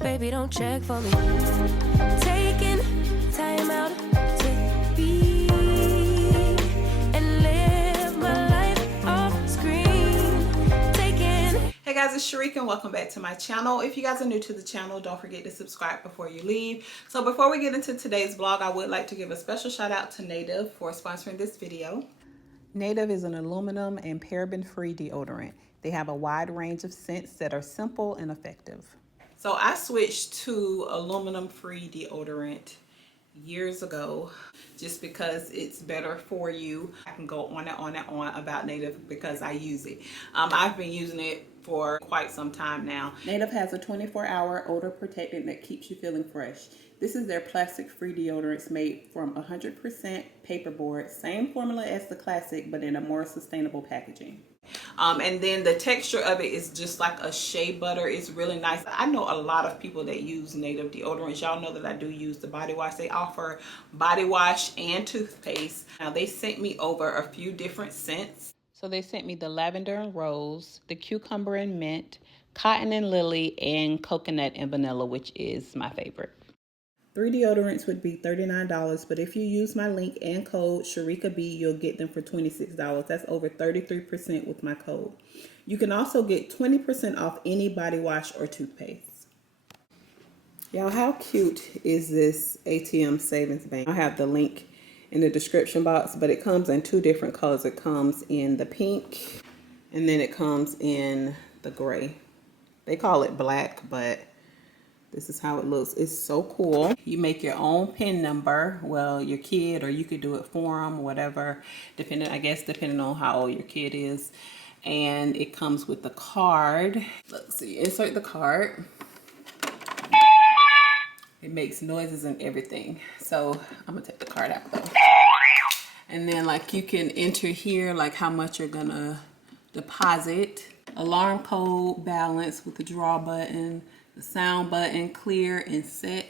Baby, don't check for me. Taking time out to be and live my life off screen. Taking. Hey guys, it's Sharika and welcome back to my channel. If you guys are new to the channel, don't forget to subscribe before you leave. So before we get into today's vlog, I would like to give a special shout out to Native for sponsoring this video. Native is an aluminum and paraben-free deodorant. They have a wide range of scents that are simple and effective. So I switched to aluminum-free deodorant years ago just because it's better for you. I can go on and on and on about Native because I use it. I've been using it for quite some time now. Native has a 24-hour odor protectant that keeps you feeling fresh. This is their plastic-free deodorants made from 100% paperboard, same formula as the classic, but in a more sustainable packaging. And then the texture of it is just like a shea butter. It's really nice. I know a lot of people that use Native deodorants. Y'all know that I do use the body wash. They offer body wash and toothpaste. Now they sent me over a few different scents. So they sent me the lavender and rose, the cucumber and mint, cotton and lily, and coconut and vanilla, which is my favorite. 3 deodorants would be $39, but if you use my link and code SHARIKAB, you'll get them for $26. That's over 33% with my code. You can also get 20% off any body wash or toothpaste. Y'all, how cute is this ATM savings bank? I'll have the link in the description box, but it comes in 2 different colors. It comes in the pink, and then it comes in the gray. They call it black, but this is how it looks. It's so cool. You make your own PIN number. Well, your kid, or you could do it for them, whatever, depending on how old your kid is. And it comes with the card. Let's see, insert the card. It makes noises and everything. So I'm gonna take the card out though. And then like you can enter here like how much you're gonna deposit. Alarm code, balance with the draw button, the sound button, clear and set.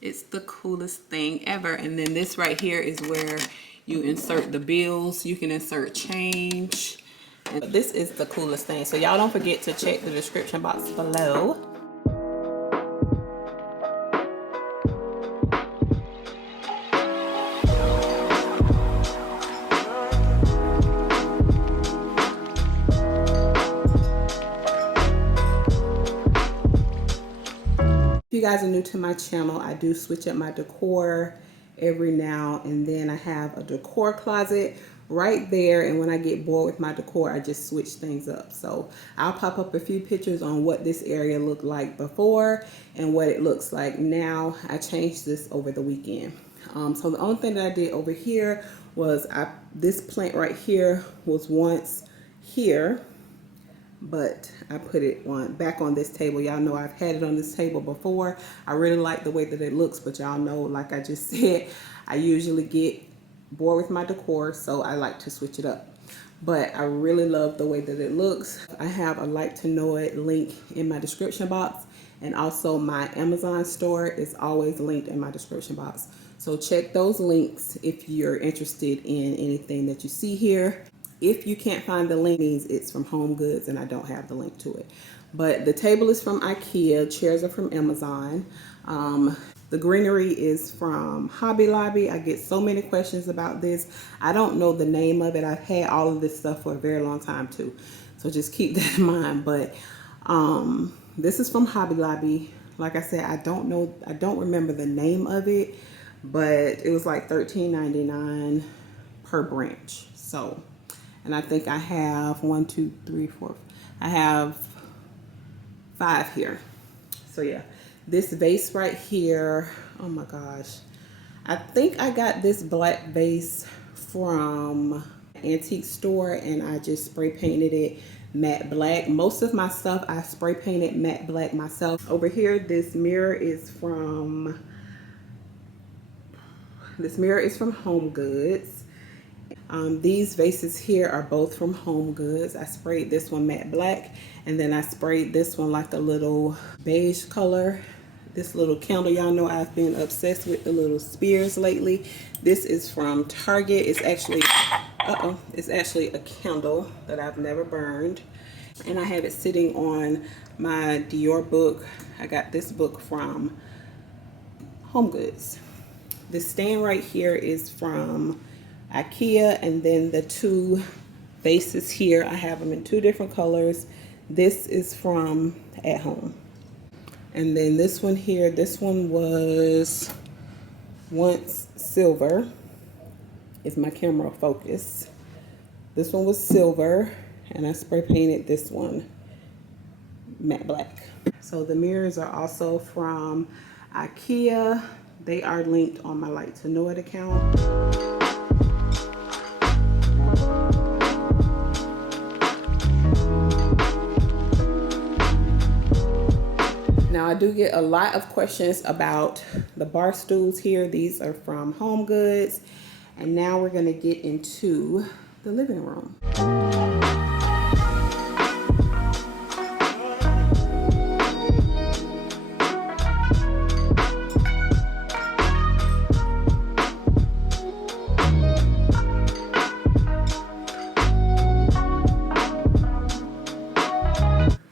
It's the coolest thing ever. And then this right here is where you insert the bills. You can insert change. And this is the coolest thing. So y'all don't forget to check the description box below. If you guys are new to my channel, I do switch up my decor every now and then. I have a decor closet right there, and when I get bored with my decor, I just switch things up. So I'll pop up a few pictures on what this area looked like before and what it looks like now. I changed this over the weekend. So the only thing that I did over here was this plant right here was once here, but I put it back on this table. Y'all know I've had it on this table before. I really like the way that it looks, but y'all know, like I just said, I usually get bored with my decor, so I like to switch it up. But I really love the way that it looks. I have a like to know it link in my description box, and also my Amazon store is always linked in my description box. So check those links if you're interested in anything that you see here. If you can't find the link, it means it's from Home Goods and I don't have the link to it. But the table is from IKEA, chairs are from Amazon. The greenery is from Hobby Lobby. I get so many questions about this. I don't know the name of it. I've had all of this stuff for a very long time too. So just keep that in mind. But this is from Hobby Lobby. Like I said, I don't remember the name of it, but it was like $13.99 per branch. So, and I think I have 1, 2, 3, 4. I have 5 here. So yeah, this vase right here. Oh my gosh. I think I got this black vase from an antique store and I just spray painted it matte black. Most of my stuff I spray painted matte black myself. Over here, this mirror is from Home Goods. These vases here are both from Home Goods. I sprayed this one matte black, and then I sprayed this one like a little beige color. This little candle, y'all know I've been obsessed with the little spears lately. This is from Target. It's actually a candle that I've never burned. and I have it sitting on my Dior book. I got this book from Home Goods. The stand right here is from IKEA, and then the two vases here, I have them in two different colors. This is from At Home. And then this one here, this one was once silver. Is my camera focus? This one was silver, and I spray painted this one matte black. So the mirrors are also from IKEA. They are linked on my Like to Know It account. Now I do get a lot of questions about the bar stools here. These are from Home Goods. And now we're gonna get into the living room.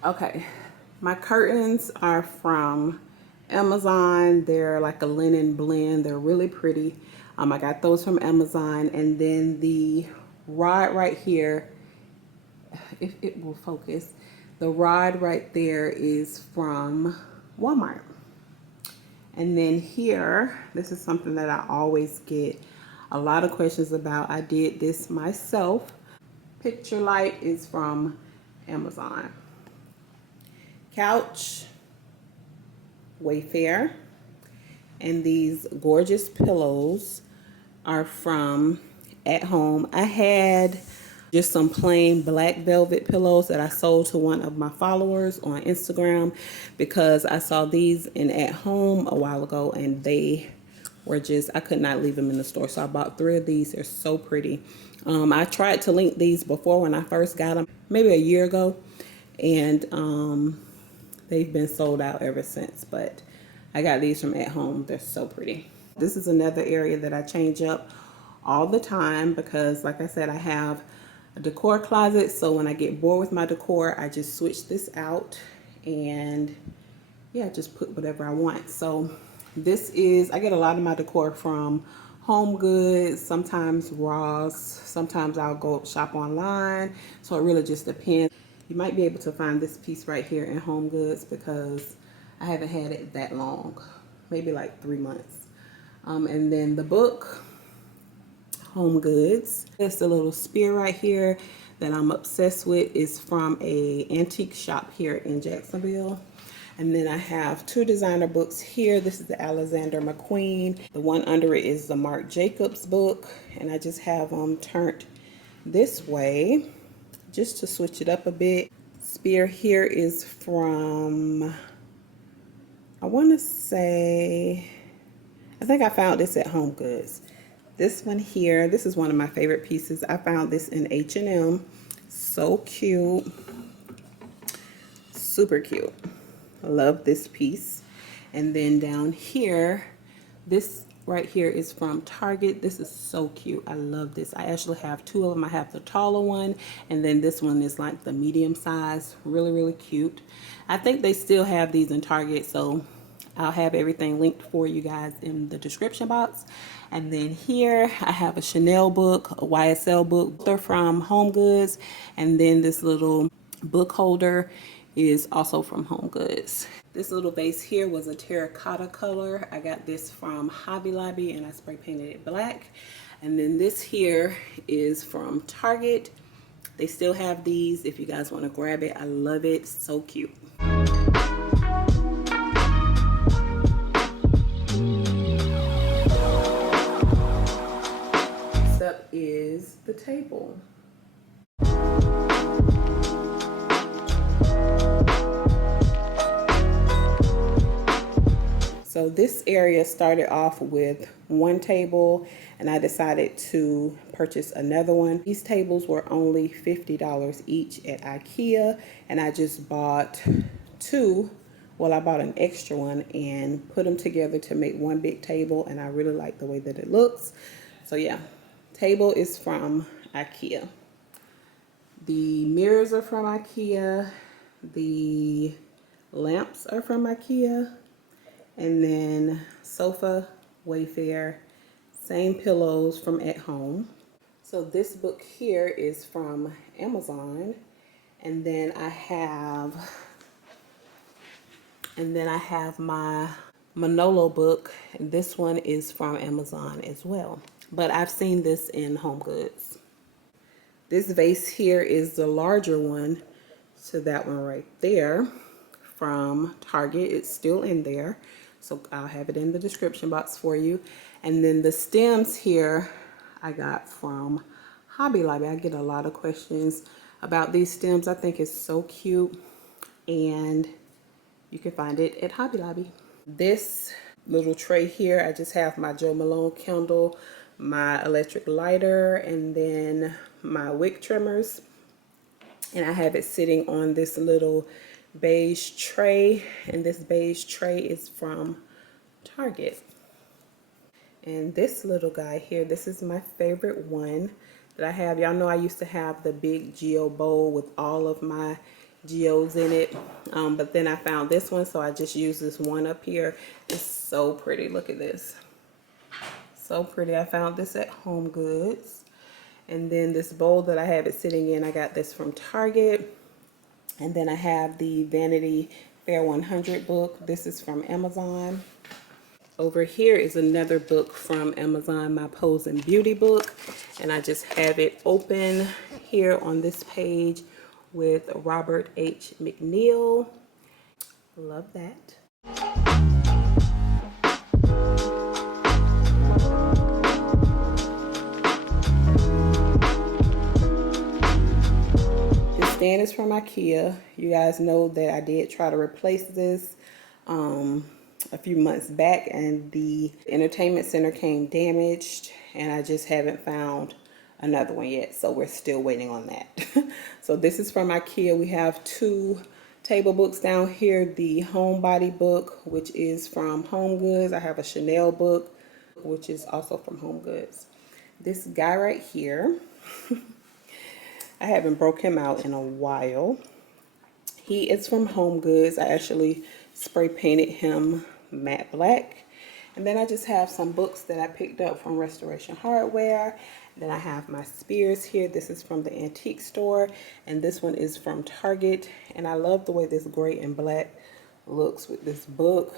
Okay, my curtains are from Amazon. They're like a linen blend. They're really pretty. I got those from Amazon. And then the rod right here, if it will focus, the rod right there is from Walmart. And then here, this is something that I always get a lot of questions about. I did this myself. Picture light is from Amazon. Couch, Wayfair, and these gorgeous pillows are from At Home. I had just some plain black velvet pillows that I sold to one of my followers on Instagram because I saw these in At Home a while ago, and they were just, I could not leave them in the store. So I bought 3 of these. They're so pretty. I tried to link these before when I first got them, maybe a year ago, and they've been sold out ever since, but I got these from At Home. They're so pretty. This is another area that I change up all the time because, like I said, I have a decor closet. So when I get bored with my decor, I just switch this out and yeah, just put whatever I want. So this is, I get a lot of my decor from Home Goods, sometimes Ross, sometimes I'll go shop online. So it really just depends. You might be able to find this piece right here in Home Goods because I haven't had it that long, maybe like 3 months. And then the book, Home Goods. This a little spear right here that I'm obsessed with is from a antique shop here in Jacksonville. And then I have 2 designer books here. This is the Alexander McQueen. The one under it is the Marc Jacobs book. And I just have them turned this way just to switch it up a bit. Spear here is from, I want to say, I think I found this at Home Goods. This one here, this is one of my favorite pieces. I found this in H&M. So cute. Super cute. I love this piece. And then down here, this right here is from Target. This is so cute. I love this. I actually have 2 of them. I have the taller one, and then this one is like the medium size. Really, really cute. I think they still have these in Target, so I'll have everything linked for you guys in the description box. And then here I have a Chanel book, a YSL book. They're from Home Goods. And then this little book holder is also from Home Goods. This little vase here was a terracotta color. I got this from Hobby Lobby and I spray painted it black. And then this here is from Target. They still have these if you guys want to grab it. I love it. So cute. Next up is the table. So this area started off with 1 table and I decided to purchase another one. These tables were only $50 each at IKEA, and I just bought 2. Well, I bought an extra one and put them together to make 1 big table, and I really like the way that it looks. So yeah, table is from IKEA. The mirrors are from IKEA. The lamps are from IKEA. And then sofa, Wayfair. Same pillows from At Home. So this book here is from Amazon. And then I have my Manolo book, and this one is from Amazon as well. But I've seen this in Home Goods. This vase here is the larger one, so that one right there from Target. It's still in there, so I'll have it in the description box for you. And then the stems here I got from Hobby Lobby. I get a lot of questions about these stems. I think it's so cute, and you can find it at Hobby Lobby. This little tray here, I just have my Joe Malone candle, my electric lighter, and then my wick trimmers. And I have it sitting on this little beige tray, and this beige tray is from Target. And this little guy here, this is my favorite one that I have. Y'all know I used to have the big geo bowl with all of my geodes in it, but then I found this one, so I just use this one up here. It's so pretty. Look at this, so pretty. I found this at Home Goods. And then this bowl that I have it sitting in, I got this from Target. And then I have the Vanity Fair 100 book. This is from Amazon. Over here is another book from Amazon, my Pose and Beauty book. And I just have it open here on this page with Robert H. McNeil. Love that. This stand is from IKEA. You guys know that I did try to replace this a few months back, and the entertainment center came damaged, and I just haven't found another one yet, so we're still waiting on that. So this is from IKEA. We have two table books down here. The Homebody book, which is from Home Goods. I have a Chanel book, which is also from Home Goods. This guy right here, I haven't broke him out in a while. He is from Home Goods. I actually spray painted him matte black. And then I just have some books that I picked up from Restoration Hardware. Then I have my Spears here. This is from the antique store, and this one is from Target. And I love the way this gray and black looks with this book.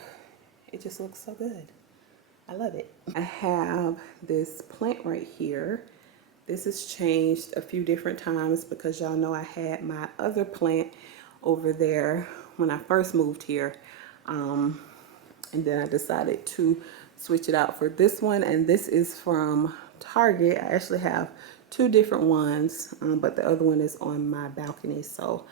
It just looks so good. I love it. I have this plant right here. This has changed a few different times because y'all know I had my other plant over there when I first moved here. And then I decided to switch it out for this one, and this is from Target. I actually have two different ones, but the other one is on my balcony. So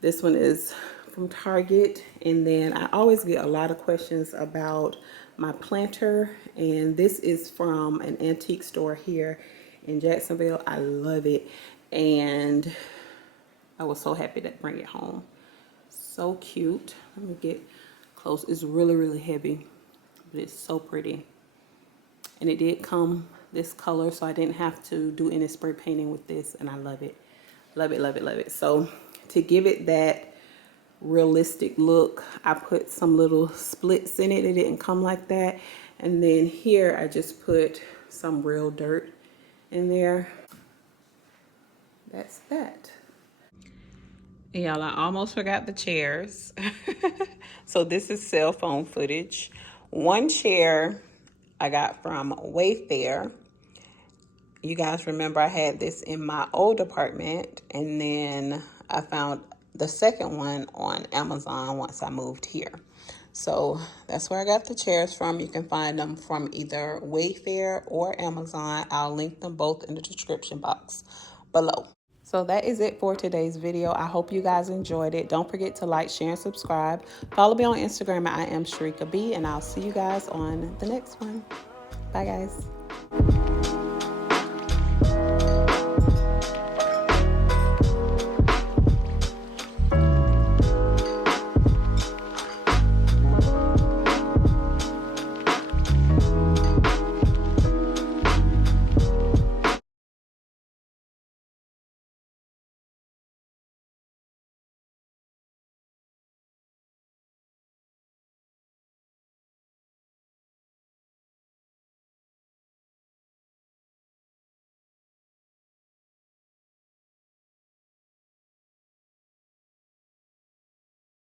this one is from Target. And then I always get a lot of questions about my planter, and this is from an antique store here in Jacksonville. I love it, and I was so happy to bring it home. So cute. Let me get close. It's really, really heavy, but it's so pretty. And it did come this color, so I didn't have to do any spray painting with this, and I love it. Love it, love it, love it. So to give it that realistic look, I put some little splits in it. It didn't come like that. And then here I just put some real dirt in there. That's that. Y'all, I almost forgot the chairs. So this is cell phone footage. One chair I got from Wayfair. You guys remember I had this in my old apartment, and then I found the second one on Amazon once I moved here. So that's where I got the chairs from. You can find them from either Wayfair or Amazon. I'll link them both in the description box below. So that is it for today's video. I hope you guys enjoyed it. Don't forget to like, share, and subscribe. Follow me on Instagram at IAMSHERIKAB, and I'll see you guys on the next one. Bye, guys.